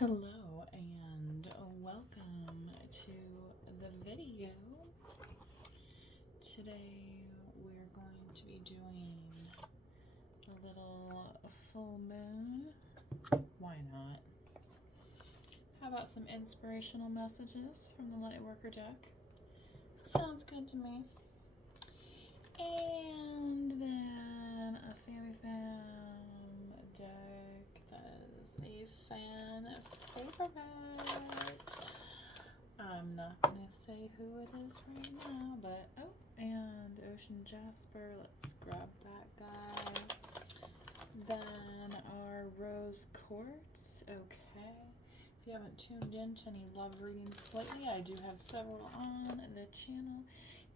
Hello and welcome to the video. Today we're going to be doing a little full moon. Why not? How about some inspirational messages from the Lightworker deck? Sounds good to me. And then a Family Fam deck that is a fan favorite. I'm not gonna say who it is right now, but oh, and Ocean Jasper. Let's grab that guy. Then our Rose Quartz. Okay. If you haven't tuned in to any love readings lately, I do have several on the channel.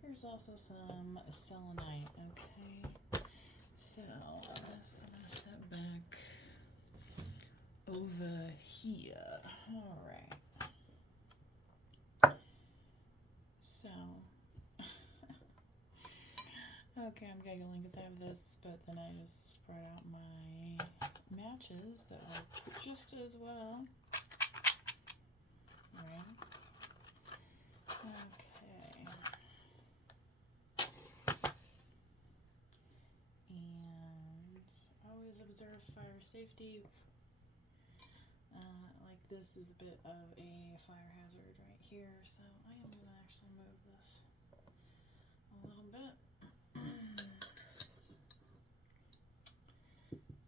Here's also some selenite. Okay. So this I'm gonna set back over here. All right. So, okay, I'm giggling because I have this, but then I just spread out my matches that work just as well. All right. Okay. And always observe fire safety. Like this is a bit of a fire hazard right here, so I am going to actually move this a little bit.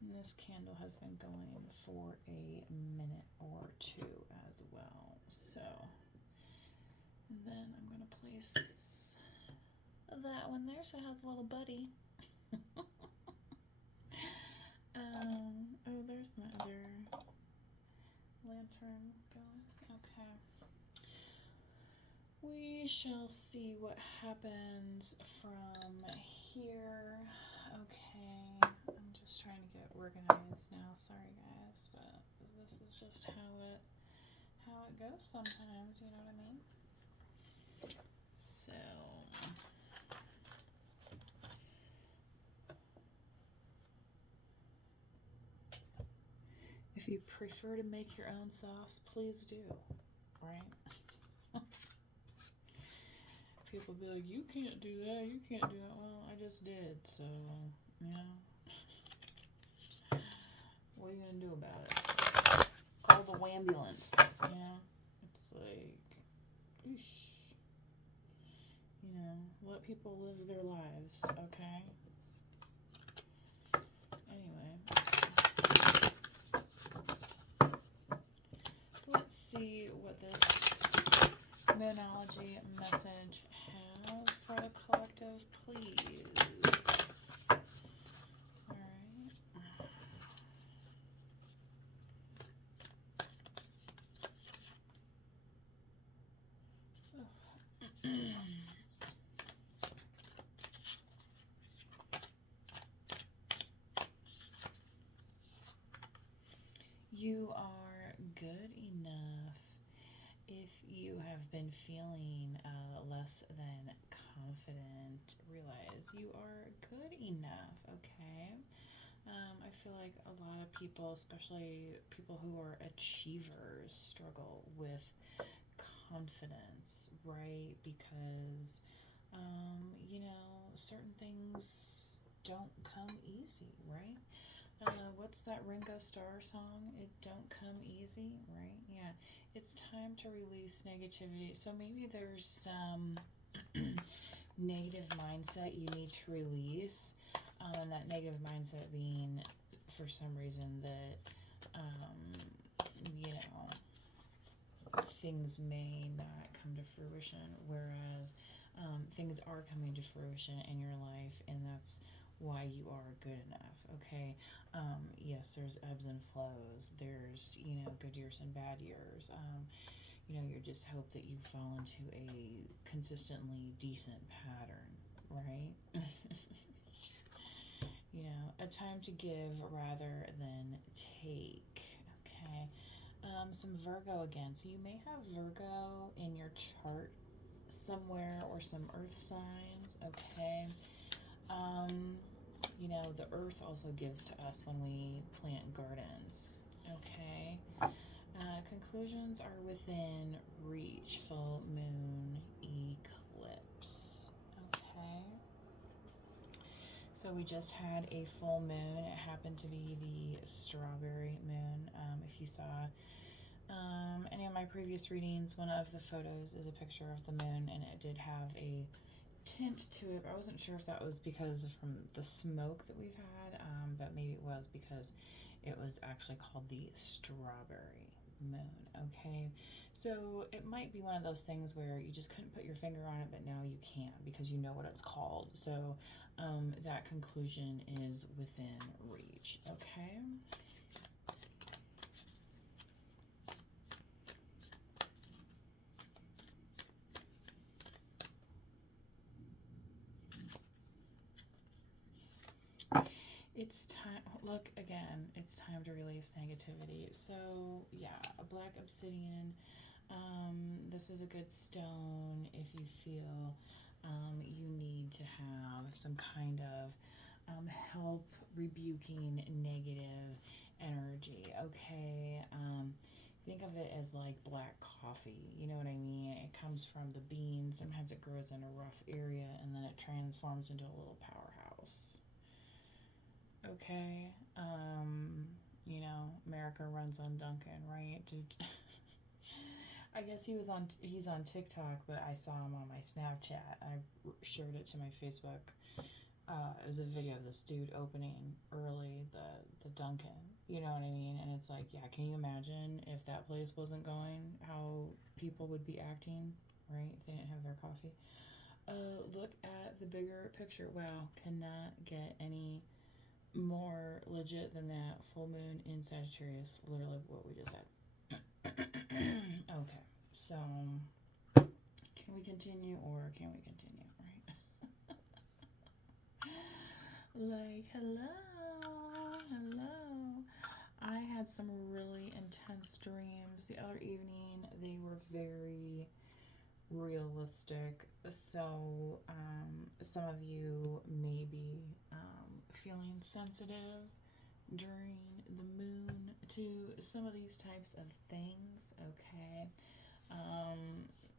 And this candle has been going for a minute or two as well. So then I'm going to place that one there so it has a little buddy. Oh, there's my other lantern going. Okay. We shall see what happens from here. Okay. I'm just trying to get organized now. Sorry guys, but this is just how it goes sometimes, you know what I mean? So if you prefer to make your own sauce, please do, right? People be like, you can't do that, you can't do that. Well, I just did, so, you know. What are you gonna do about it? Call the ambulance, you know? It's like, oosh. You know, let people live their lives, okay? Anyway. Let's see what this Moonology message has for the collective, please. You are good enough. If you have been feeling less than confident, realize you are good enough, okay? I feel like a lot of people, especially people who are achievers, struggle with confidence, right? Because, you know, certain things don't come easy, right? What's that Ringo Starr song? It don't come easy, right? Yeah. It's time to release negativity. So maybe there's some negative mindset you need to release. And that negative mindset being for some reason that, you know, things may not come to fruition, whereas things are coming to fruition in your life, and that's why you are good enough, okay? Yes, there's ebbs and flows. There's, you know, good years and bad years. You know, you just hope that you fall into a consistently decent pattern, right? You know, a time to give rather than take, okay? Some Virgo again. So you may have Virgo in your chart somewhere, or some earth signs, okay? You know, the earth also gives to us when we plant gardens, okay? conclusions are within reach. Full moon eclipse. Okay. So we just had a full moon. It happened to be the strawberry moon. If you saw any of my previous readings, one of the photos is a picture of the moon, and it did have a tint to it. I wasn't sure if that was because from the smoke that we've had, but maybe it was because it was actually called the strawberry moon. Okay, so it might be one of those things where you just couldn't put your finger on it, but now you can because you know what it's called. So that conclusion is within reach. Okay. It's time, look again, it's time to release negativity. So, yeah, a black obsidian. This is a good stone if you feel you need to have some kind of help rebuking negative energy. Okay. Think of it as like black coffee. You know what I mean? It comes from the bean. Sometimes it grows in a rough area and then it transforms into a little powerhouse. Okay. You know, America runs on Duncan, right? I guess he's on TikTok, but I saw him on my Snapchat. I shared it to my Facebook. It was a video of this dude opening early the Duncan. You know what I mean? And it's like, yeah, can you imagine if that place wasn't going, how people would be acting, right? If they didn't have their coffee. Look at the bigger picture. Wow, cannot get any more legit than that. Full moon in Sagittarius, literally what we just had. Okay, so can we continue or can we continue, right? Like, hello. I had some really intense dreams the other evening. They were very realistic. So, some of you may be feeling sensitive during the moon to some of these types of things. Okay.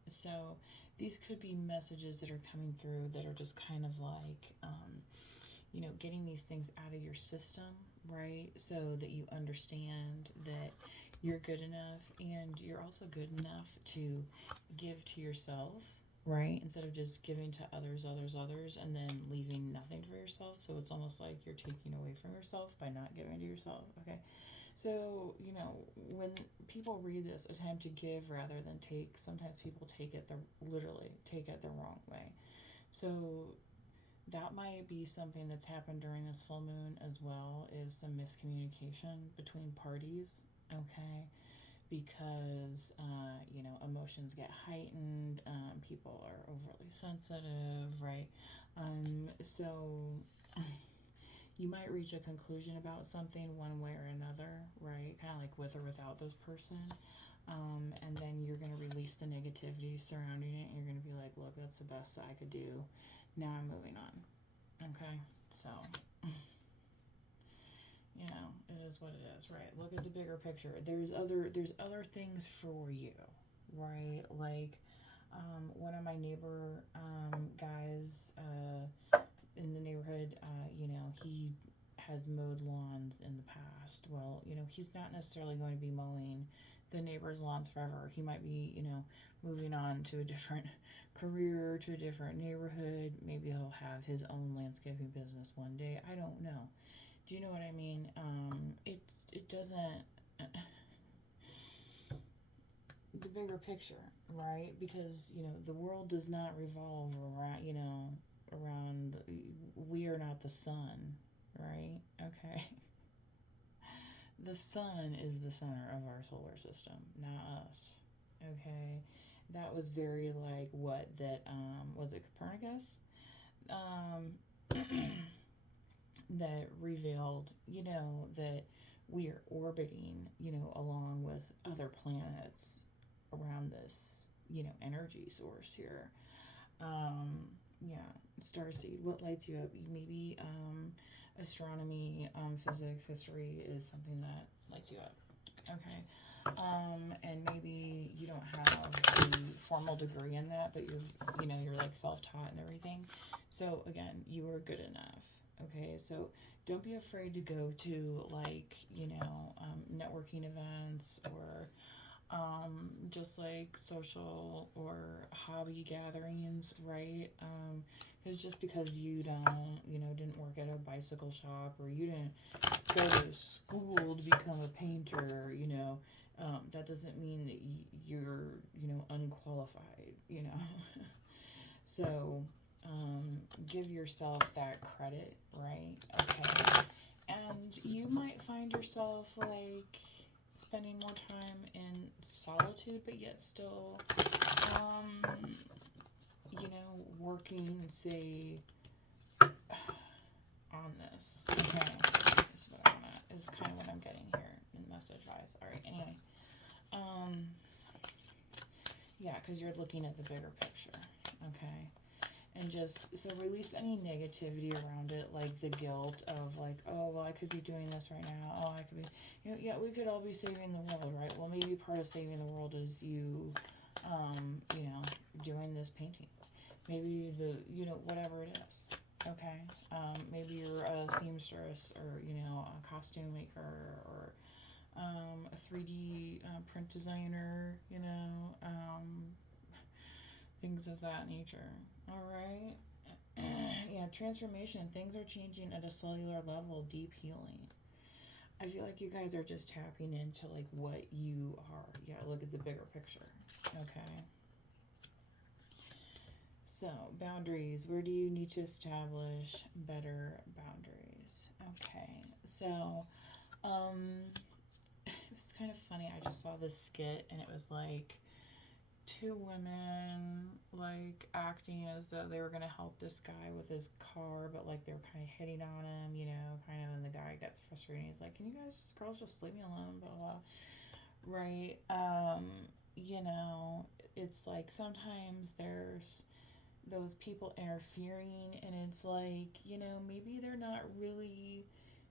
So these could be messages that are coming through that are just kind of like, getting these things out of your system, right? So that you understand that you're good enough and you're also good enough to give to yourself, right? Instead of just giving to others, and then leaving nothing for yourself. So it's almost like you're taking away from yourself by not giving to yourself, okay? So, when people read this, a time to give rather than take, sometimes people literally take it the wrong way. So that might be something that's happened during this full moon as well, is some miscommunication between parties, okay? Because, emotions get heightened, people are overly sensitive, right? So you might reach a conclusion about something one way or another, right? Kind of like with or without this person. And then you're going to release the negativity surrounding it. And you're going to be like, look, that's the best that I could do. Now I'm moving on. Okay? So, it is what it is, right? Look at the bigger picture. There's other things for you, right? Like, one of my neighbor guys in the neighborhood, he has mowed lawns in the past. Well, he's not necessarily going to be mowing the neighbor's lawns forever. He might be, moving on to a different career, to a different neighborhood. Maybe he'll have his own landscaping business one day. I don't know. Do you know what I mean? It doesn't... the bigger picture, right? Because, the world does not revolve around, we are not the sun, right? Okay. The sun is the center of our solar system, not us. Okay. That was very like was it Copernicus? That revealed, that we are orbiting, along with other planets around this, energy source here. Yeah, starseed. What lights you up? Maybe astronomy, physics, history is something that lights you up. Okay. And maybe you don't have the formal degree in that, but you're like self-taught and everything. So again, you are good enough. Okay, so don't be afraid to go to like networking events or just like social or hobby gatherings, right? Because just because you don't, didn't work at a bicycle shop or you didn't go to school to become a painter, that doesn't mean that you're, unqualified, So give yourself that credit, right? Okay. And you might find yourself like spending more time in solitude, but yet still, um, working, say, on this. Okay. Is kind of what I'm getting here in message wise. All right. Anyway. Um, yeah, because you're looking at the bigger picture. Okay. And just so release any negativity around it, like the guilt of like, oh well, I could be doing this right now. Oh, I could be, yeah, we could all be saving the world, right? Well, maybe part of saving the world is you, doing this painting. Maybe whatever it is. Okay. Maybe you're a seamstress or a costume maker or a 3D print designer. Things of that nature. All right. Yeah, transformation. Things are changing at a cellular level, deep healing. I feel like you guys are just tapping into like what you are. Yeah, look at the bigger picture. Okay. So, boundaries. Where do you need to establish better boundaries? Okay. So, it was kind of funny. I just saw this skit and it was like two women like acting as though they were gonna help this guy with his car, but like they were kind of hitting on him, kind of, and the guy gets frustrated. He's like, "Can you guys, girls, just leave me alone?" Blah blah. Right? You know, it's like sometimes there's those people interfering, and it's like maybe they're not really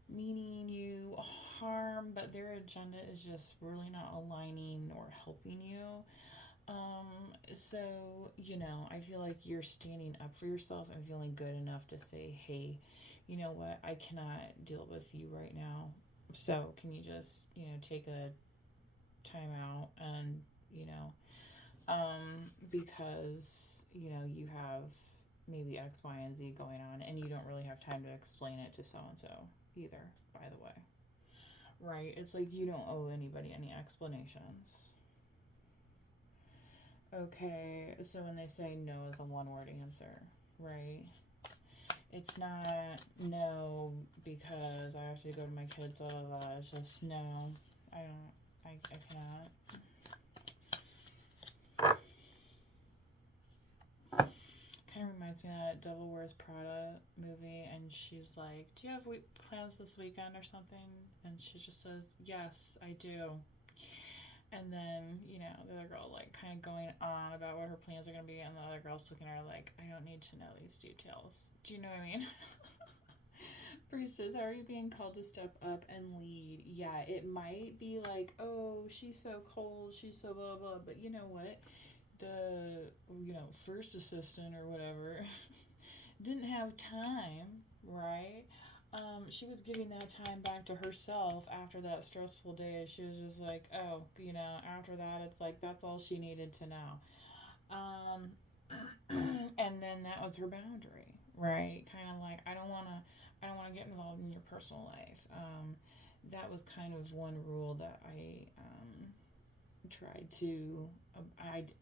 meaning you harm, but their agenda is just really not aligning or helping you. So, I feel like you're standing up for yourself and feeling good enough to say, hey, you know what, I cannot deal with you right now. So, can you just, take a time out and, because, you have maybe X, Y, and Z going on and you don't really have time to explain it to so and so either, by the way. Right? It's like you don't owe anybody any explanations. Okay, so when they say no is a one word answer, right? It's not no because I have to go to my kids, blah, blah, blah. It's just no. I don't, I cannot. Kind of reminds me of that Devil Wears Prada movie, and she's like, do you have plans this weekend or something? And she just says, yes, I do. And then, the other girl, like, kind of going on about what her plans are going to be, and the other girl's looking at her like, I don't need to know these details. Do you know what I mean? Priestess, how are you being called to step up and lead? Yeah, it might be like, oh, she's so cold, she's so blah, blah, but you know what? The, first assistant or whatever didn't have time, right? She was giving that time back to herself after that stressful day. She was just like, oh, after that, it's like that's all she needed to know. And then that was her boundary, right? Kind of like, I don't want to get involved in your personal life. That was kind of one rule that I tried to.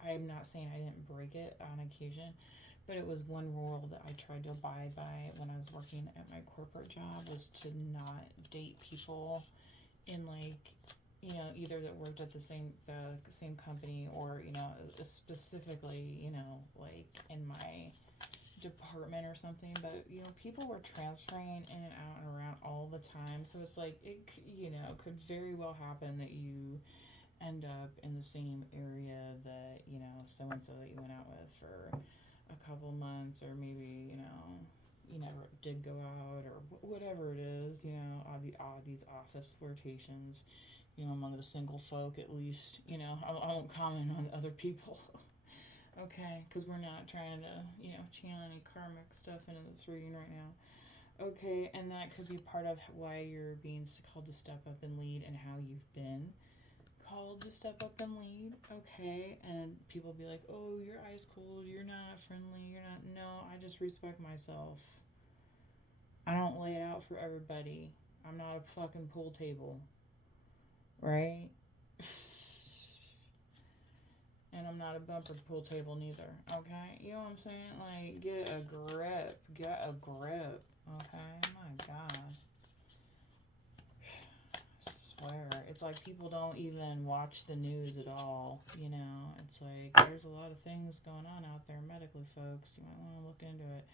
I'm not saying I didn't break it on occasion, but it was one rule that I tried to abide by when I was working at my corporate job was to not date people in like either that worked at the same company or specifically like in my department or something. But people were transferring in and out and around all the time, so it's like it could very well happen that you end up in the same area that so and so that you went out with for a couple months, or maybe you never did go out, or whatever it is, all these office flirtations. among the single folk at least. I won't comment on other people. Okay, because we're not trying to, channel any karmic stuff into this reading right now. Okay, and that could be part of why you're being called to step up and lead and how you've been called to step up and lead. Okay, and people be like, oh, you're ice cold, you're not friendly, you're not. No, I just respect myself. I don't lay it out for everybody. I'm not a fucking pool table. Right? And I'm not a bumper pool table neither. Okay? You know what I'm saying? Like, get a grip. Get a grip. Okay? My God. I swear. It's like people don't even watch the news at all. It's like there's a lot of things going on out there medically, folks. You might want to look into it.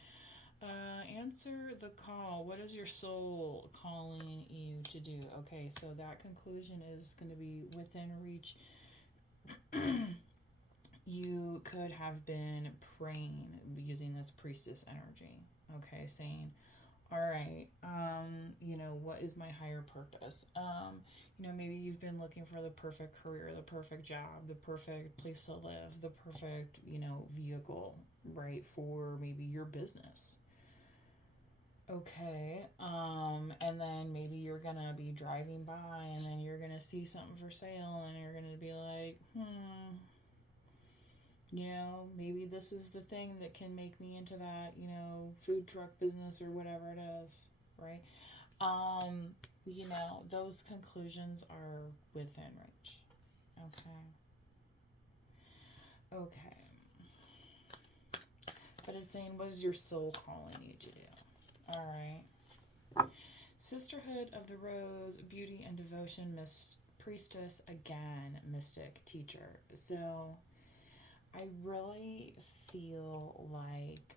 Answer the call. What is your soul calling you to do? Okay, so that conclusion is going to be within reach. You could have been praying using this priestess energy. Okay, saying, all right, what is my higher purpose? Maybe you've been looking for the perfect career, the perfect job, the perfect place to live, the perfect, vehicle, right, for maybe your business. Okay, and then maybe you're gonna be driving by and then you're gonna see something for sale and you're gonna be like, maybe this is the thing that can make me into that, food truck business or whatever it is, right? Those conclusions are within reach. Okay. But it's saying, what is your soul calling you to do? All right. Sisterhood of the Rose, beauty and devotion, priestess, again, mystic, teacher. So I really feel like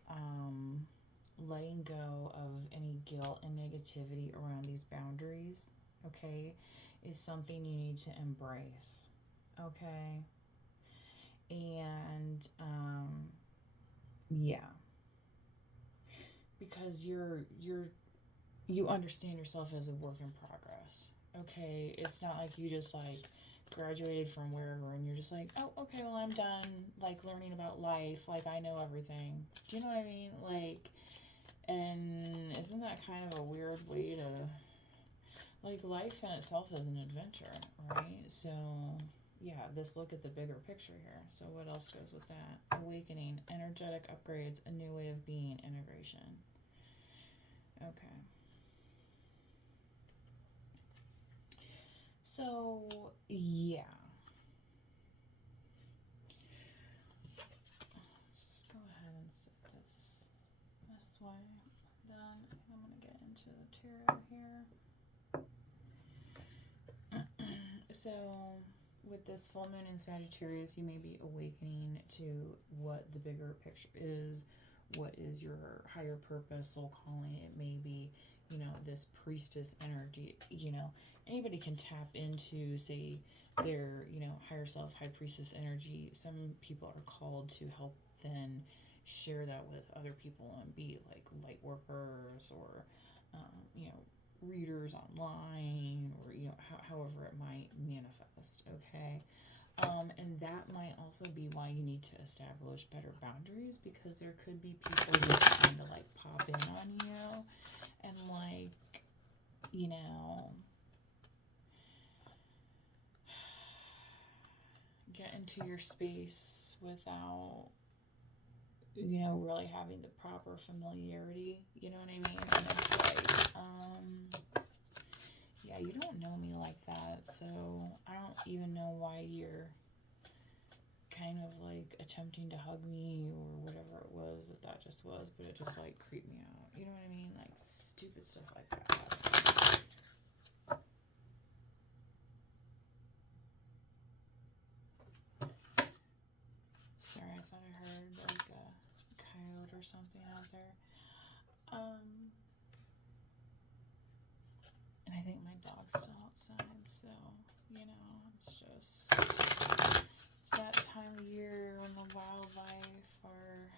letting go of any guilt and negativity around these boundaries, okay, is something you need to embrace, okay? And yeah, because you understand yourself as a work in progress, okay? It's not like you just like graduated from wherever and you're just like, oh, okay, well, I'm done like learning about life, like I know everything. Do you know what I mean? Like, and isn't that kind of a weird way to, like, life in itself is an adventure, right? So yeah, this look at the bigger picture here. So what else goes with that? Awakening, energetic upgrades, a new way of being, integration. Okay. So, yeah. Let's go ahead and set this way. Then I'm going to get into the tarot here. So, with this full moon in Sagittarius, you may be awakening to what the bigger picture is. What is your higher purpose, soul calling? It may be, this priestess energy. Anybody can tap into, say, their, higher self, high priestess energy. Some people are called to help then share that with other people and be like light workers or, readers online or, however it might manifest, okay? And that might also be why you need to establish better boundaries, because there could be people just trying to like pop in on you and like, get into your space without, really having the proper familiarity, you know what I mean? And it's like, yeah, you don't know me like that, so I don't even know why you're kind of like attempting to hug me or whatever it was that just was, but it just like creeped me out. You know what I mean? Like stupid stuff like that. Sorry, I thought I heard like a coyote or something out there. And I think my dog's still outside, so, it's just that time of year when the wildlife are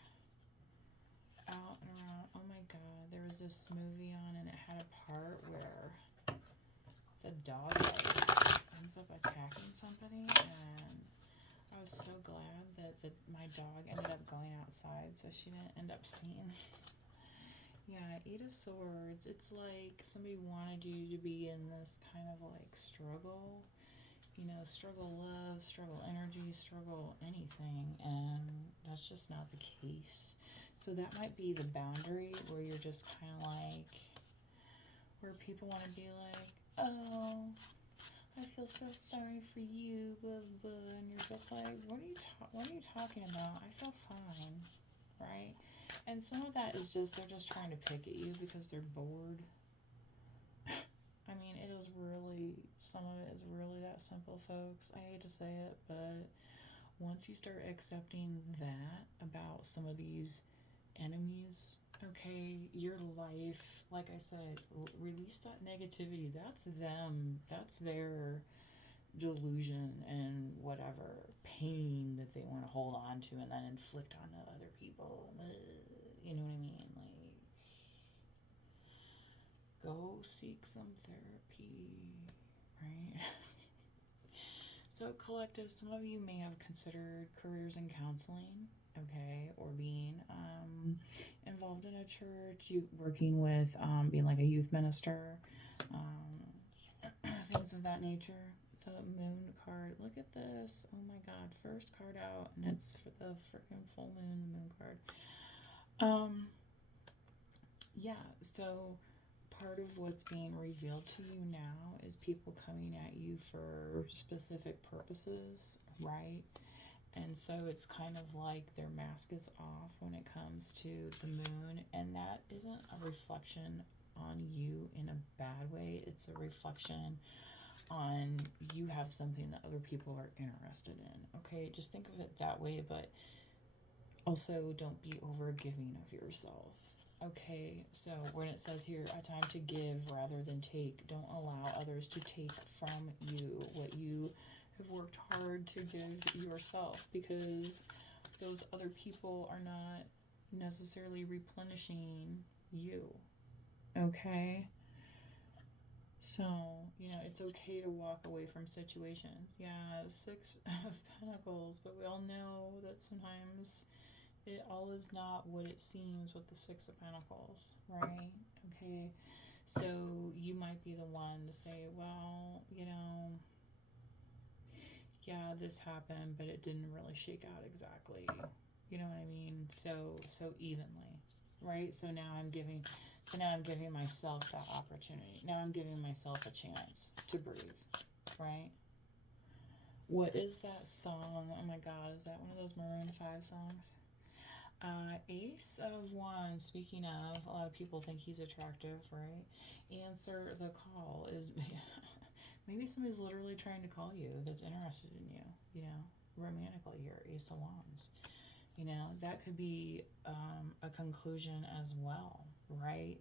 out and around. Oh my god, there was this movie on and it had a part where the dog like runs ends up attacking somebody, and I was so glad that my dog ended up going outside so she didn't end up seeing. Yeah, Eight of Swords. It's like somebody wanted you to be in this kind of like struggle, struggle love, struggle energy, struggle anything, and that's just not the case. So that might be the boundary where you're just kind of like, where people want to be like, oh, I feel so sorry for you, blah, blah, and you're just like, what are you talking about? I feel fine, right? And some of that is just, they're just trying to pick at you because they're bored. I mean, some of it is really that simple, folks. I hate to say it, but once you start accepting that about some of these enemies, okay, your life, like I said, release that negativity. That's them. That's their delusion and whatever pain that they want to hold on to and then inflict on other people. You know what I mean? Like, go seek some therapy, right? So, collective, some of you may have considered careers in counseling, okay, or being involved in a church, you working with being like a youth minister, things of that nature. The moon card, look at this. Oh my god, first card out, and it's for the freaking full moon, the moon card. Yeah, so part of what's being revealed to you now is people coming at you for specific purposes, right? And so it's kind of like their mask is off when it comes to the moon, and that isn't a reflection on you in a bad way. It's a reflection on you have something that other people are interested in. Okay, just think of it that way, but also don't be overgiving of yourself. Okay, so when it says here, a time to give rather than take, don't allow others to take from you what you have worked hard to give yourself, because those other people are not necessarily replenishing you. Okay? So, it's okay to walk away from situations. Yeah, Six of Pentacles, but we all know that sometimes it all is not what it seems with the Six of Pentacles, right? Okay, so you might be the one to say, well, yeah, this happened, but it didn't really shake out exactly. You know what I mean? So evenly, right? So now I'm giving myself that opportunity. Now I'm giving myself a chance to breathe, right? What is that song? Oh my god, is that one of those Maroon 5 songs? Ace of Wands, speaking of, a lot of people think he's attractive, right? Answer the call is maybe somebody's literally trying to call you that's interested in you, romantically here, Ace of Wands. That could be a conclusion as well, right?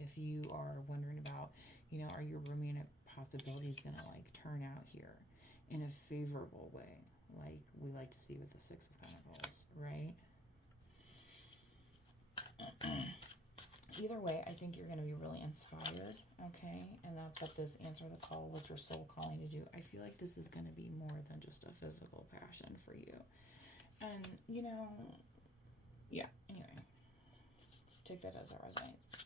If you are wondering about, are your romantic possibilities going to like turn out here in a favorable way, like we like to see with the Six of Pentacles, right? Either way, I think you're going to be really inspired, okay? And that's what this answer the call, what your soul calling to do. I feel like this is going to be more than just a physical passion for you. And, yeah, anyway, take that as it resonates.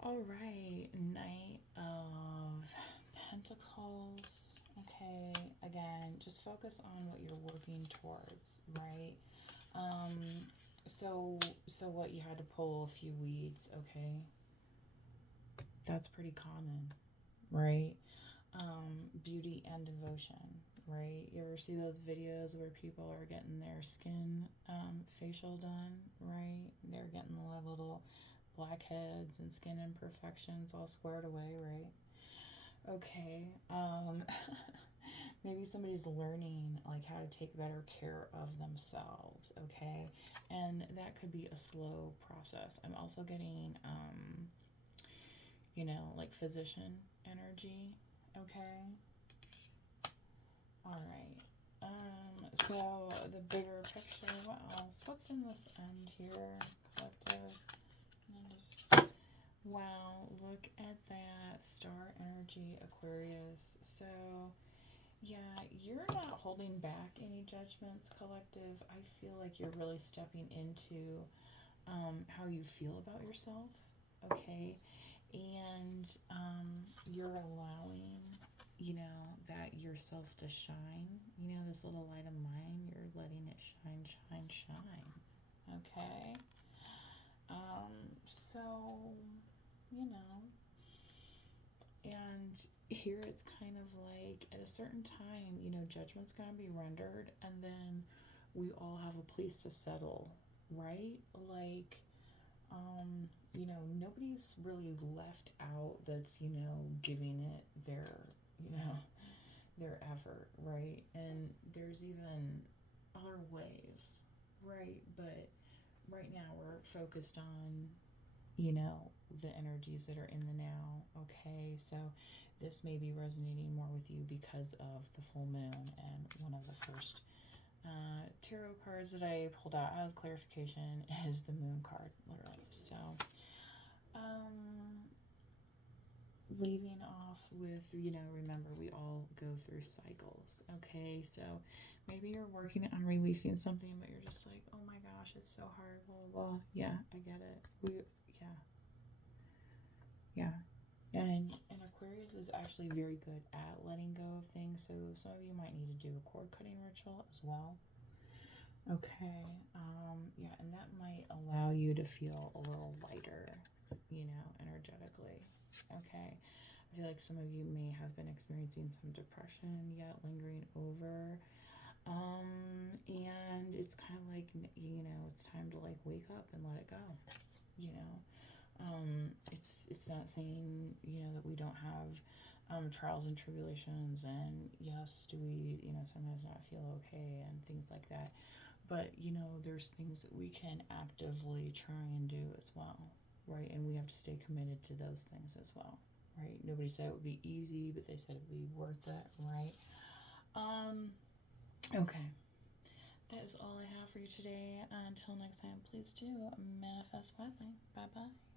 All right, Knight of Pentacles. Okay, again, just focus on what you're working towards, right? So what, you had to pull a few weeds, okay? That's pretty common, right? Beauty and devotion, right? You ever see those videos where people are getting their skin facial done, right? They're getting the little blackheads and skin imperfections all squared away, right? Okay. Maybe somebody's learning like how to take better care of themselves, okay? And that could be a slow process. I'm also getting like physician energy, okay? All right. So the bigger picture, what else? What's in this end here, collective? And just, wow, look at that star energy, Aquarius. So, yeah, you're not holding back any judgments, collective. I feel like you're really stepping into how you feel about yourself, okay? And you're allowing, that yourself to shine. This little light of mine, you're letting it shine, shine, shine, okay? So, you know, and here it's kind of like at a certain time, judgment's gonna be rendered, and then we all have a place to settle, right? Like, nobody's really left out that's, giving it you know, their effort, right? And there's even other ways, right? But right now we're focused on, the energies that are in the now, okay? So this may be resonating more with you because of the full moon, and one of the first tarot cards that I pulled out as clarification is the moon card, literally. So, leaving off with, remember we all go through cycles, okay? So maybe you're working on releasing something, but you're just like, oh my gosh, it's so hard, blah, blah, blah. Yeah, I get it. Yeah. And Aquarius is actually very good at letting go of things, so some of you might need to do a cord cutting ritual as well. Okay, yeah, and that might allow you to feel a little lighter, energetically. Okay, I feel like some of you may have been experiencing some depression yet lingering over. And it's kind of like, it's time to like wake up and let it go, you know. It's not saying, that we don't have trials and tribulations, and yes, do we, sometimes not feel okay and things like that. But, there's things that we can actively try and do as well, right? And we have to stay committed to those things as well, right? Nobody said it would be easy, but they said it would be worth it, right? Okay. That is all I have for you today. Until next time, please do manifest wisely. Bye bye.